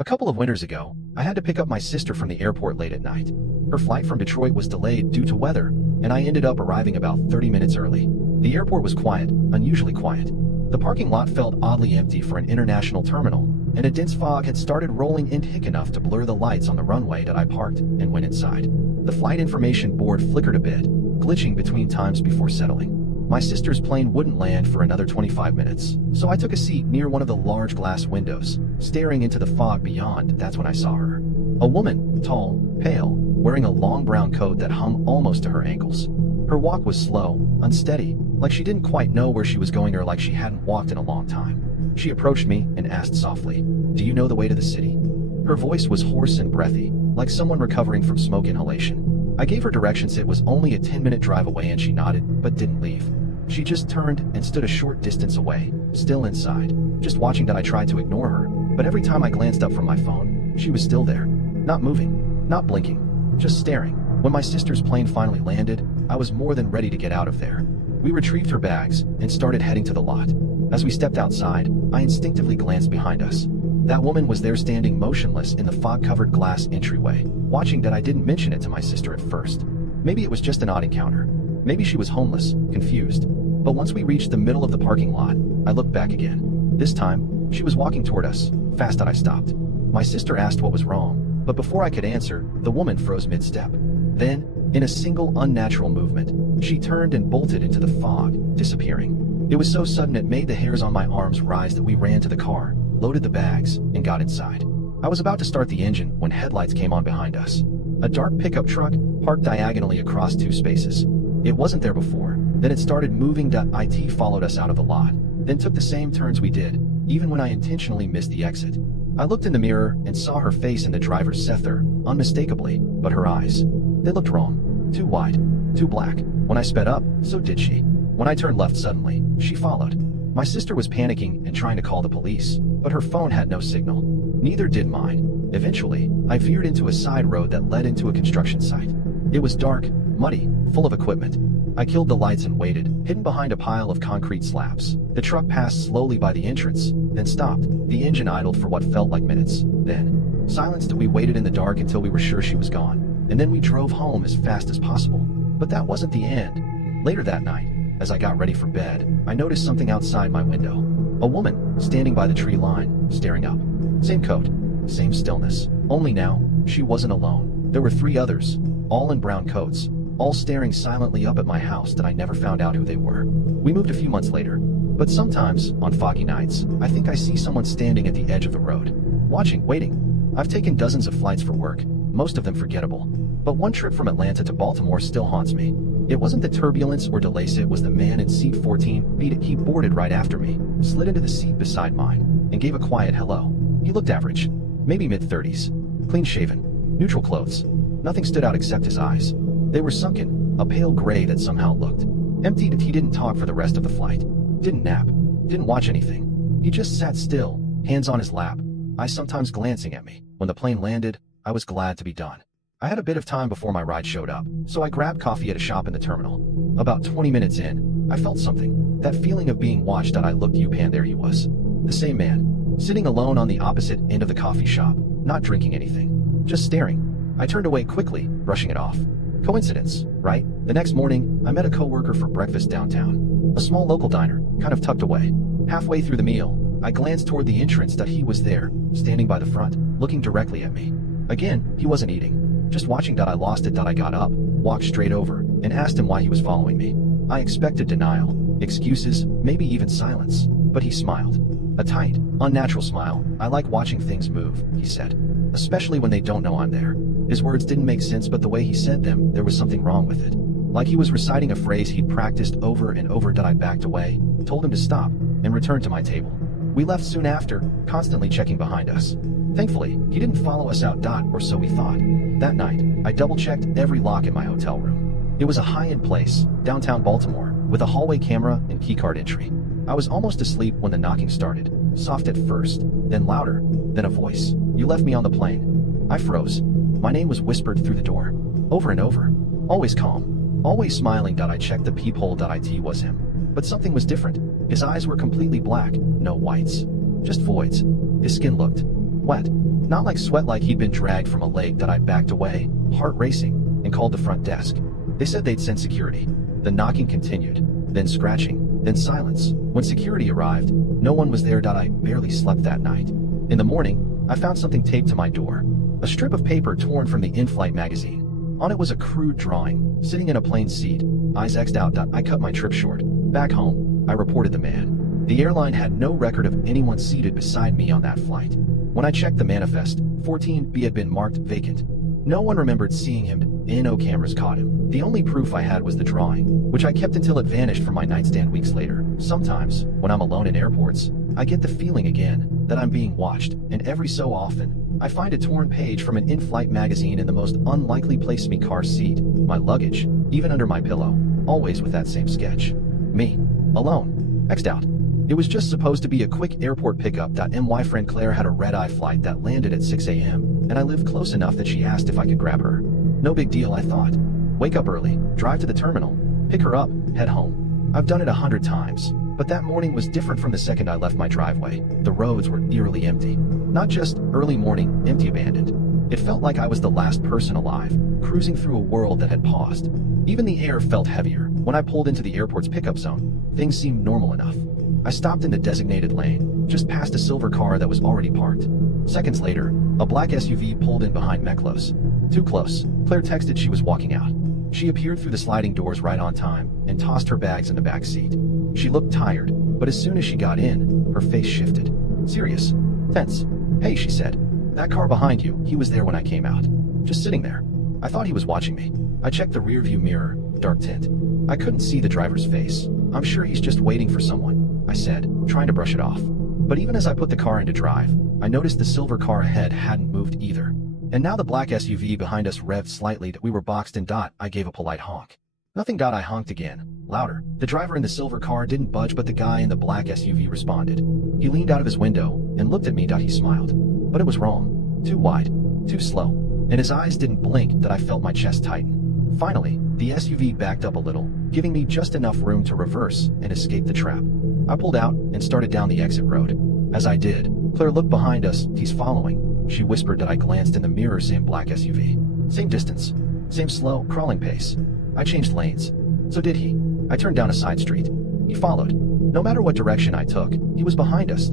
A couple of winters ago, I had to pick up my sister from the airport late at night. Her flight from Detroit was delayed due to weather, and I ended up arriving about 30 minutes early. The airport was quiet, unusually quiet. The parking lot felt oddly empty for an international terminal, and a dense fog had started rolling in thick enough to blur the lights on the runway that I parked and went inside. The flight information board flickered a bit, glitching between times before settling. My sister's plane wouldn't land for another 25 minutes, so I took a seat near one of the large glass windows, staring into the fog beyond. That's when I saw her. A woman, tall, pale, wearing a long brown coat that hung almost to her ankles. Her walk was slow, unsteady, like she didn't quite know where she was going or like she hadn't walked in a long time. She approached me and asked softly, "Do you know the way to the city?" Her voice was hoarse and breathy, like someone recovering from smoke inhalation. I gave her directions. It was only a 10-minute drive away and she nodded, but didn't leave. She just turned and stood a short distance away, still inside, just watching. That I tried to ignore her, but every time I glanced up from my phone, she was still there, not moving, not blinking, just staring. When my sister's plane finally landed, I was more than ready to get out of there. We retrieved her bags and started heading to the lot. As we stepped outside, I instinctively glanced behind us. That woman was there, standing motionless in the fog-covered glass entryway, watching. That I didn't mention it to my sister at first. Maybe it was just an odd encounter. Maybe she was homeless, confused. But once we reached the middle of the parking lot, I looked back again. This time, she was walking toward us, fast. That I stopped. My sister asked what was wrong, but before I could answer, the woman froze mid-step. Then, in a single unnatural movement, she turned and bolted into the fog, disappearing. It was so sudden it made the hairs on my arms rise. That we ran to the car, loaded the bags, and got inside. I was about to start the engine when headlights came on behind us. A dark pickup truck, parked diagonally across two spaces. It wasn't there before. Then it started moving. It followed us out of the lot, then took the same turns we did, even when I intentionally missed the exit. I looked in the mirror and saw her face in the driver's sether, unmistakably, but her eyes, they looked wrong. Too wide, too black. When I sped up, so did she. When I turned left suddenly, she followed. My sister was panicking and trying to call the police, but her phone had no signal. Neither did mine. Eventually, I veered into a side road that led into a construction site. It was dark, muddy, full of equipment. I killed the lights and waited, hidden behind a pile of concrete slabs. The truck passed slowly by the entrance, then stopped. The engine idled for what felt like minutes. Then, silenced. We waited in the dark until we were sure she was gone, and then we drove home as fast as possible. But that wasn't the end. Later that night, as I got ready for bed, I noticed something outside my window. A woman, standing by the tree line, staring up. Same coat, same stillness. Only now, she wasn't alone. There were three others, all in brown coats, all staring silently up at my house. That I never found out who they were. We moved a few months later, but sometimes, on foggy nights, I think I see someone standing at the edge of the road, watching, waiting. I've taken dozens of flights for work, most of them forgettable, but one trip from Atlanta to Baltimore still haunts me. It wasn't the turbulence or delays. It was the man in seat 14. He boarded right after me, slid into the seat beside mine, and gave a quiet hello. He looked average, maybe mid-30s, clean-shaven, neutral clothes. Nothing stood out except his eyes. They were sunken, a pale gray that somehow looked empty. He didn't talk for the rest of the flight, didn't nap, didn't watch anything. He just sat still, hands on his lap, eyes sometimes glancing at me. When the plane landed, I was glad to be done. I had a bit of time before my ride showed up, so I grabbed coffee at a shop in the terminal. About 20 minutes in, I felt something, that feeling of being watched. I looked up, and there he was. The same man, sitting alone on the opposite end of the coffee shop, not drinking anything, just staring. I turned away quickly, brushing it off. Coincidence, right? The next morning, I met a coworker for breakfast downtown. A small local diner, kind of tucked away. Halfway through the meal, I glanced toward the entrance. That he was there, standing by the front, looking directly at me. Again, he wasn't eating, just watching. I lost it. I got up, walked straight over, and asked him why he was following me. I expected denial, excuses, maybe even silence, but he smiled. A tight, unnatural smile. "I like watching things move," he said, "especially when they don't know I'm there." His words didn't make sense, but the way he said them, there was something wrong with it. Like he was reciting a phrase he'd practiced over and over. I backed away, told him to stop, and returned to my table. We left soon after, constantly checking behind us. Thankfully, he didn't follow us out. Or so we thought. That night, I double-checked every lock in my hotel room. It was a high-end place, downtown Baltimore, with a hallway camera and keycard entry. I was almost asleep when the knocking started, soft at first, then louder, then a voice. "You left me on the plane." I froze. My name was whispered through the door, over and over. Always calm, always smiling. I checked the peephole. It was him. But something was different. His eyes were completely black, no whites, just voids. His skin looked wet, Not like sweat, like he'd been dragged from a lake. That I backed away, heart racing, and called the front desk. They said they'd send security. The knocking continued, then scratching, then silence. When security arrived, no one was there. I barely slept that night. In the morning, I found something taped to my door. A strip of paper torn from the in-flight magazine. On it was a crude drawing, sitting in a plain seat, eyes X'd out. I cut my trip short. Back home, I reported the man. The airline had no record of anyone seated beside me on that flight. When I checked the manifest, 14B had been marked vacant. No one remembered seeing him. No cameras caught him. The only proof I had was the drawing, which I kept until it vanished from my nightstand weeks later. Sometimes, when I'm alone in airports, I get the feeling again that I'm being watched, and every so often, I find a torn page from an in-flight magazine in the most unlikely place, me car seat, my luggage, even under my pillow, always with that same sketch. Me. Alone. X'd out. It was just supposed to be a quick airport pickup. My friend Claire had a red-eye flight that landed at 6 a.m., and I lived close enough that she asked if I could grab her. No big deal, I thought. Wake up early, drive to the terminal, pick her up, head home. I've done it 100 times, but that morning was different from the second I left my driveway. The roads were eerily empty. Not just early morning, empty, abandoned. It felt like I was the last person alive, cruising through a world that had paused. Even the air felt heavier. When I pulled into the airport's pickup zone, things seemed normal enough. I stopped in the designated lane, just past a silver car that was already parked. Seconds later, a black SUV pulled in behind me. Close. Too close. Claire texted she was walking out. She appeared through the sliding doors right on time and tossed her bags in the back seat. She looked tired, but as soon as she got in, her face shifted. Serious. Tense. Hey, she said. That car behind you, he was there when I came out. Just sitting there. I thought he was watching me. I checked the rearview mirror, dark tint. I couldn't see the driver's face. I'm sure he's just waiting for someone, I said, trying to brush it off. But even as I put the car into drive, I noticed the silver car ahead hadn't moved either. And now the black SUV behind us revved slightly. We were boxed in. I gave a polite honk. Nothing. I honked again, louder. The driver in the silver car didn't budge, but the guy in the black SUV responded. He leaned out of his window and looked at me. He smiled. But it was wrong. Too wide. Too slow. And his eyes didn't blink. I felt my chest tighten. Finally, the SUV backed up a little, giving me just enough room to reverse and escape the trap. I pulled out and started down the exit road. As I did, Claire looked behind us. He's following. She whispered. I glanced in the mirror. Same black SUV. Same distance. Same slow, crawling pace. I changed lanes. So did he. I turned down a side street. He followed. No matter what direction I took, he was behind us.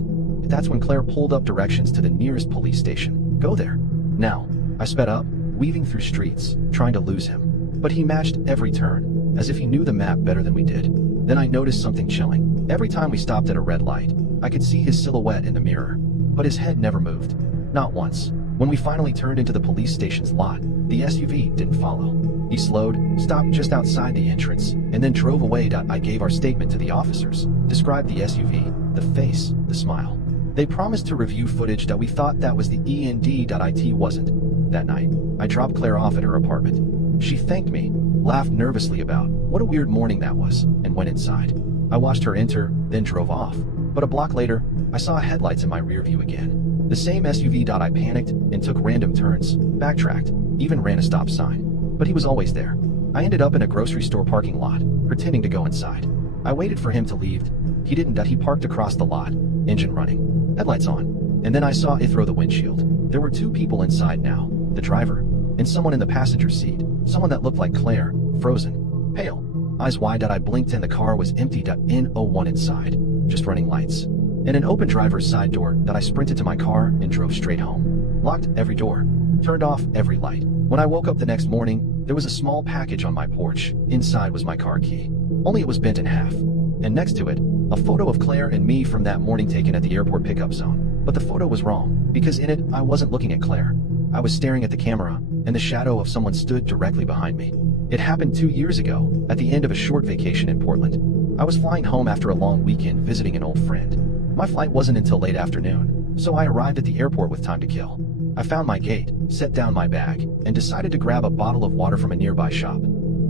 That's when Claire pulled up directions to the nearest police station. Go there. Now. I sped up, weaving through streets, trying to lose him. But he matched every turn, as if he knew the map better than we did. Then I noticed something chilling. Every time we stopped at a red light, I could see his silhouette in the mirror. But his head never moved. Not once. When we finally turned into the police station's lot, the SUV didn't follow. He slowed, stopped just outside the entrance, and then drove away. I gave our statement to the officers, described the SUV, the face, the smile. They promised to review footage. We thought that was the end. It wasn't. That night, I dropped Claire off at her apartment. She thanked me, laughed nervously about what a weird morning that was, and went inside. I watched her enter, then drove off. But a block later, I saw headlights in my rear view again. The same SUV. I panicked and took random turns, backtracked, even ran a stop sign. But he was always there. I ended up in a grocery store parking lot, pretending to go inside. I waited for him to leave. He didn't. He parked across the lot, engine running, headlights on. And then I saw it through the windshield. There were two people inside now, the driver, and someone in the passenger seat, someone that looked like Claire, frozen, pale, eyes wide. I blinked and the car was empty. No one inside, just running lights. And an open driver's side door. I sprinted to my car and drove straight home. Locked every door, turned off every light. When I woke up the next morning, there was a small package on my porch. Inside was my car key. Only it was bent in half. And next to it, a photo of Claire and me from that morning taken at the airport pickup zone. But the photo was wrong, because in it, I wasn't looking at Claire. I was staring at the camera, and the shadow of someone stood directly behind me. It happened 2 years ago, at the end of a short vacation in Portland. I was flying home after a long weekend visiting an old friend. My flight wasn't until late afternoon, so I arrived at the airport with time to kill. I found my gate, set down my bag, and decided to grab a bottle of water from a nearby shop.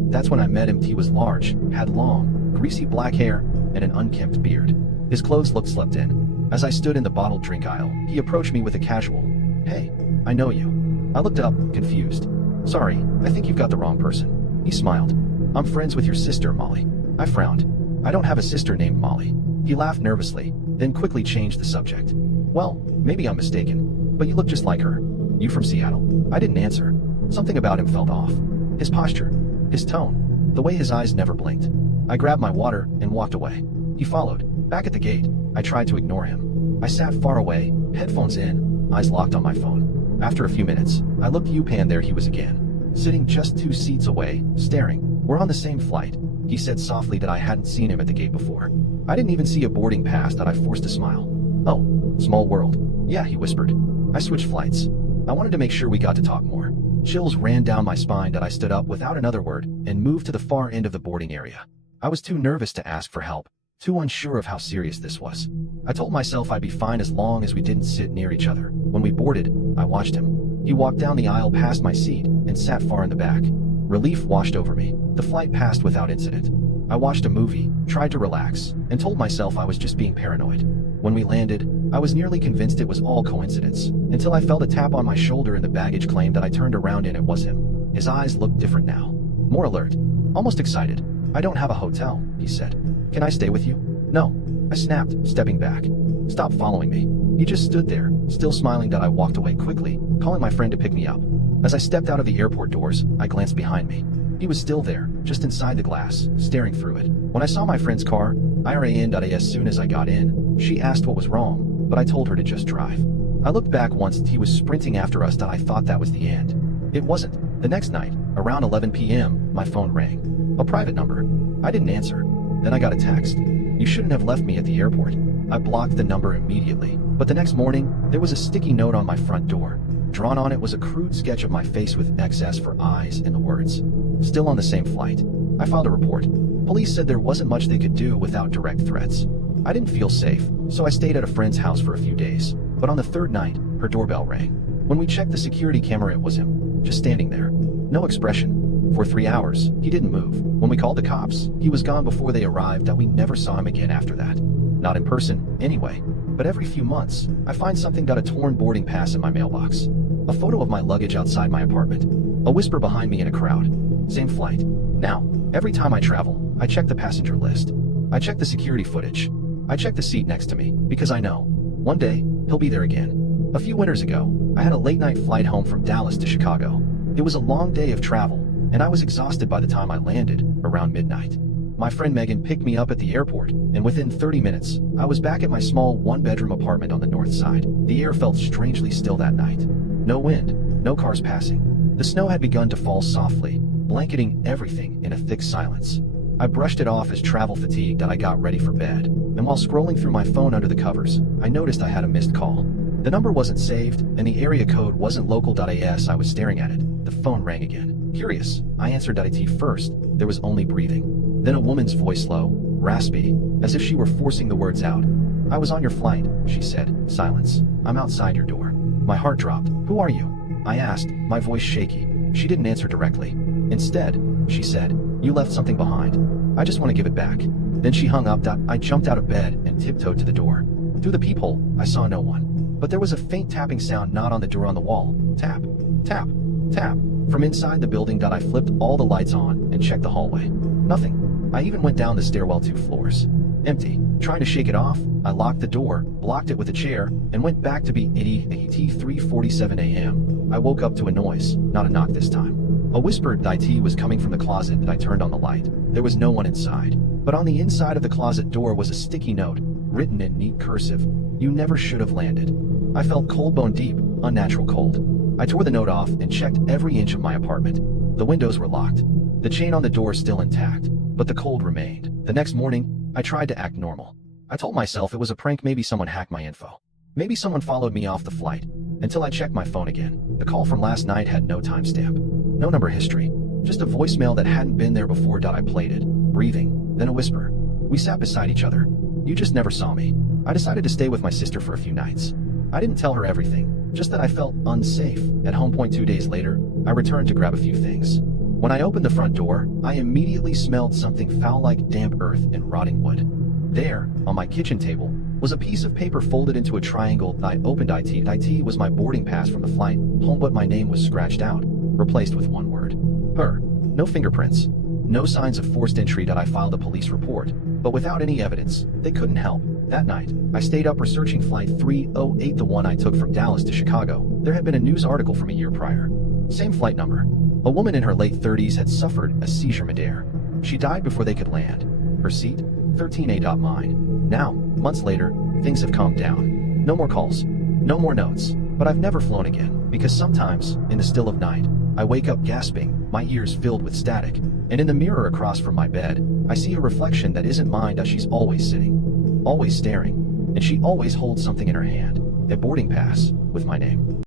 That's when I met him. He was large, had long, greasy black hair, and an unkempt beard. His clothes looked slept in. As I stood in the bottled drink aisle, he approached me with a casual, "Hey, I know you." I looked up, confused. "Sorry, I think you've got the wrong person." He smiled. "I'm friends with your sister, Molly." I frowned. "I don't have a sister named Molly." He laughed nervously, then quickly changed the subject. "Well, maybe I'm mistaken. But you look just like her. You from Seattle? I didn't answer. Something about him felt off. His posture, his tone, the way his eyes never blinked. I grabbed my water and walked away. He followed. Back at the gate, I tried to ignore him. I sat far away, headphones in, eyes locked on my phone. After a few minutes, I looked up and there he was again. Sitting just 2 seats away, staring. We're on the same flight. He said softly that I hadn't seen him at the gate before. I didn't even see a boarding pass that I forced a smile. Oh, small world. Yeah, he whispered. I switched flights. I wanted to make sure we got to talk more. Chills ran down my spine that I stood up without another word and moved to the far end of the boarding area. I was too nervous to ask for help, too unsure of how serious this was. I told myself I'd be fine as long as we didn't sit near each other. When we boarded, I watched him. He walked down the aisle past my seat and sat far in the back. Relief washed over me. The flight passed without incident. I watched a movie, tried to relax, and told myself I was just being paranoid. When we landed, I was nearly convinced it was all coincidence, until I felt a tap on my shoulder and the baggage claim that I turned around and it was him. His eyes looked different now. More alert. Almost excited. I don't have a hotel, he said. Can I stay with you? No. I snapped, stepping back. Stop following me. He just stood there, still smiling that I walked away quickly, calling my friend to pick me up. As I stepped out of the airport doors, I glanced behind me. He was still there, just inside the glass, staring through it. When I saw my friend's car, I ran in. As soon as I got in, she asked what was wrong, but I told her to just drive. I looked back once he was sprinting after us that I thought that was the end. It wasn't. The next night, around 11 p.m., my phone rang. A private number. I didn't answer. Then I got a text. You shouldn't have left me at the airport. I blocked the number immediately, but the next morning, there was a sticky note on my front door. Drawn on it was a crude sketch of my face with XS for eyes and the words, "Still on the same flight." I filed a report. Police said there wasn't much they could do without direct threats. I didn't feel safe, so I stayed at a friend's house for a few days. But on the third night, her doorbell rang. When we checked the security camera, it was him, just standing there. No expression. For 3 hours, he didn't move. When we called the cops, he was gone before they arrived. That we never saw him again after that. Not in person, anyway. But every few months, I find something. Got a torn boarding pass in my mailbox. A photo of my luggage outside my apartment. A whisper behind me in a crowd. Same flight. Now, every time I travel, I check the passenger list. I check the security footage. I check the seat next to me, because I know, one day, he'll be there again. A few winters ago, I had a late-night flight home from Dallas to Chicago. It was a long day of travel, and I was exhausted by the time I landed, around midnight. My friend Megan picked me up at the airport, and within 30 minutes, I was back at my small one-bedroom apartment on the north side. The air felt strangely still that night. No wind, no cars passing. The snow had begun to fall softly, blanketing everything in a thick silence. I brushed it off as travel fatigue that I got ready for bed, and while scrolling through my phone under the covers, I noticed I had a missed call. The number wasn't saved, and the area code wasn't local.as. I was staring at it. The phone rang again. Curious, I answered .it first. There was only breathing. Then a woman's voice, low, raspy, as if she were forcing the words out. "I was on your flight," she said. Silence. "I'm outside your door." My heart dropped. "Who are you?" I asked, my voice shaky. She didn't answer directly. Instead, she said, "You left something behind. I just want to give it back." Then she hung up. I jumped out of bed and tiptoed to the door. Through the peephole, I saw no one. But there was a faint tapping sound, not on the door, on the wall. Tap, tap, tap. From inside the building. I flipped all the lights on and checked the hallway. Nothing. I even went down the stairwell 2 floors. Empty. Trying to shake it off, I locked the door, blocked it with a chair, and went back to bed. 3:47 a.m. I woke up to a noise, not a knock this time. A whispered IT was coming from the closet. I turned on the light. There was no one inside. But on the inside of the closet door was a sticky note, written in neat cursive. "You never should have landed." I felt cold, bone deep, unnatural cold. I tore the note off and checked every inch of my apartment. The windows were locked. The chain on the door still intact, but the cold remained. The next morning, I tried to act normal. I told myself it was a prank. Maybe someone hacked my info. Maybe someone followed me off the flight. Until I checked my phone again. The call from last night had no timestamp. No number history. Just a voicemail that hadn't been there before. I played it, breathing, then a whisper. We sat beside each other. "You just never saw me." I decided to stay with my sister for a few nights. I didn't tell her everything, just that I felt unsafe. At home. 2 days later, I returned to grab a few things. When I opened the front door, I immediately smelled something foul, like damp earth and rotting wood. There, on my kitchen table, was a piece of paper folded into a triangle. I opened it. It was my boarding pass from the flight home, but my name was scratched out, replaced with one word. Her. No fingerprints. No signs of forced entry. I filed a police report, but without any evidence. They couldn't help. That night, I stayed up researching Flight 308, the one I took from Dallas to Chicago. There had been a news article from a year prior. Same flight number. A woman in her late 30s had suffered a seizure midair. She died before they could land. Her seat? 13A. Mine. Now, months later, things have calmed down. No more calls. No more notes. But I've never flown again, because sometimes, in the still of night, I wake up gasping, my ears filled with static, and in the mirror across from my bed, I see a reflection that isn't mine, as she's always sitting, always staring, and she always holds something in her hand, a boarding pass with my name.